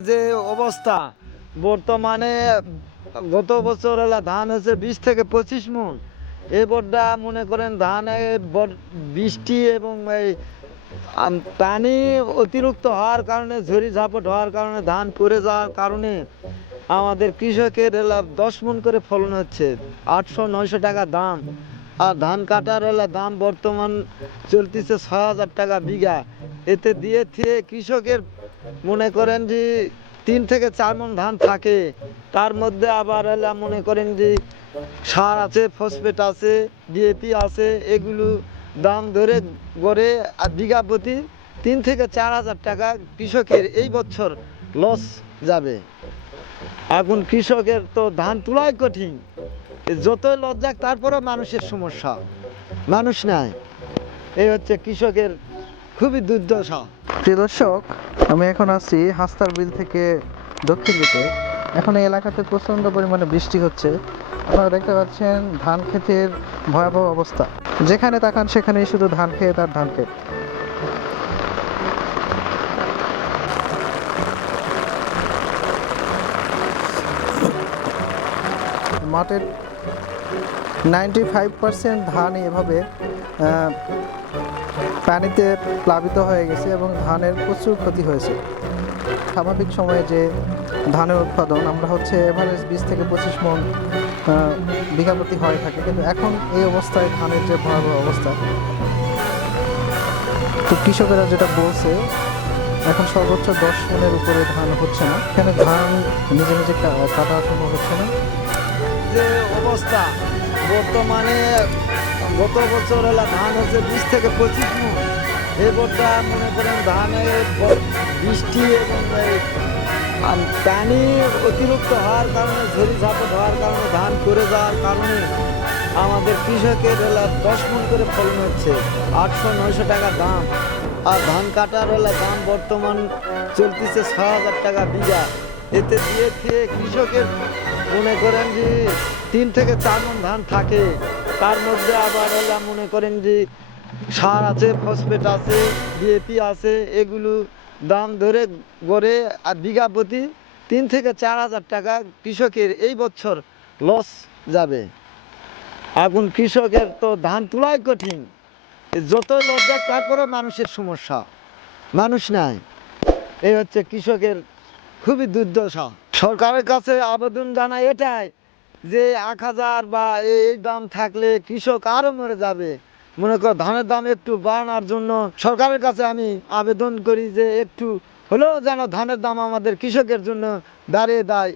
যে অবস্থা, বর্তমানে গত বছর এলা ধান হচ্ছে বিশ থেকে পঁচিশ মন। এবারটা মনে করেন ধানে বৃষ্টি এবং এই পানি অতিরিক্ত হওয়ার কারণে, ঝড়ি ঝাপট হওয়ার কারণে ধান পড়ে যাওয়ার কারণে আমাদের কৃষকের এলা দশ মন করে ফলন হচ্ছে, আটশো নয়শো টাকা দাম। আর ধান কাটার এলা দাম বর্তমান চলতেছে ছ হাজার টাকা বিঘা। এতে দিয়ে থিয়ে কৃষকের মনে করেন যে তিন থেকে চার মন ধান থাকে, তার মধ্যে আবার এলা মনে করেন যে সার আছে, ফসফেট আছে ডিএপি আছে, এগুলো দাম ধরে গড়ে আর বিঘা প্রতি তিন থেকে চার হাজার টাকা কৃষকের এই বছর লস যাবে। এখন কৃষকের তো ধান তোলাই কঠিন। যতই লস যাক তারপরেও মানুষের সমস্যা। মানুষ নাই। এই হচ্ছে কৃষকের খুবই দুর্দশা। প্রিয় দর্শক, আমি এখন আছি হাস্তার বিল থেকে দক্ষিণ দিকে। এখন এই এলাকাতে প্রচণ্ড পরিমাণে বৃষ্টি হচ্ছে। আপনারা দেখতে পাচ্ছেন ধান ক্ষেতের ভয়াবহ অবস্থা। যেখানে তাকান, সেখানেই শুধু ধান ক্ষেত আর ধান ক্ষেত। মাঠের নাইনটি ফাইভ পার্সেন্ট ধান এভাবে পানিতে প্লাবিত হয়ে গেছে এবং ধানের প্রচুর ক্ষতি হয়েছে। স্বাভাবিক সময়ে যে ধানের উৎপাদন, আমরা হচ্ছে এভারেজ বিশ থেকে পঁচিশ মন বিঘা প্রতি হয়ে থাকে। কিন্তু এখন এই অবস্থায় ধানের যে ভয়াবহ অবস্থা, তো কৃষকেরা যেটা বলছে, এখন সর্বোচ্চ দশ মনের উপরে ধান হচ্ছে না। এখানে ধান নিজে নিজে কাটা সম্ভব হচ্ছে না। যে অবস্থা, বর্তমানে গত বছর এলা ধান হচ্ছে বিশ থেকে পঁচিশ মন। এবারটা মনে করেন ধানের বৃষ্টি এবং আম, পানি অতিরিক্ত হওয়ার কারণে ঝড়ি ঝাপট হওয়ার কারণে ধান করে যাওয়ার কারণে আমাদের কৃষকের এলা দশ মন করে ফলন হচ্ছে আটশো নয়শো টাকা দাম। আর ধান কাটার এলা দাম বর্তমান চলতেছে ছ হাজার টাকা বিঘা। এতে দিয়ে খেয়ে কৃষকের মনে করেন যে তিন থেকে চার মন ধান থাকে। তার মধ্যে আবার হলে মনে করেন যে সার আছে, ফসফেট আছে ডিএপি আছে, এগুলো দাম ধরে গড়ে আর বিঘা প্রতি তিন থেকে চার হাজার টাকা কৃষকের এই বছর লস যাবে। এখন কৃষকের তো ধান তোলাই কঠিন। যত যাক তারপরে মানুষের সমস্যা। মানুষ নাই। এই হচ্ছে কৃষকের খুবই দুর্দশা। সরকারের কাছে আবেদন জানাই এটাই যে এক হাজার বা এই দাম থাকলে কৃষক আরও মরে যাবে। মনে কর ধানের দাম একটু বাড়ানোর জন্য সরকারের কাছে আমি আবেদন করি যে একটু হলেও যেন ধানের দাম আমাদের কৃষকের জন্য দাঁড়িয়ে দেয়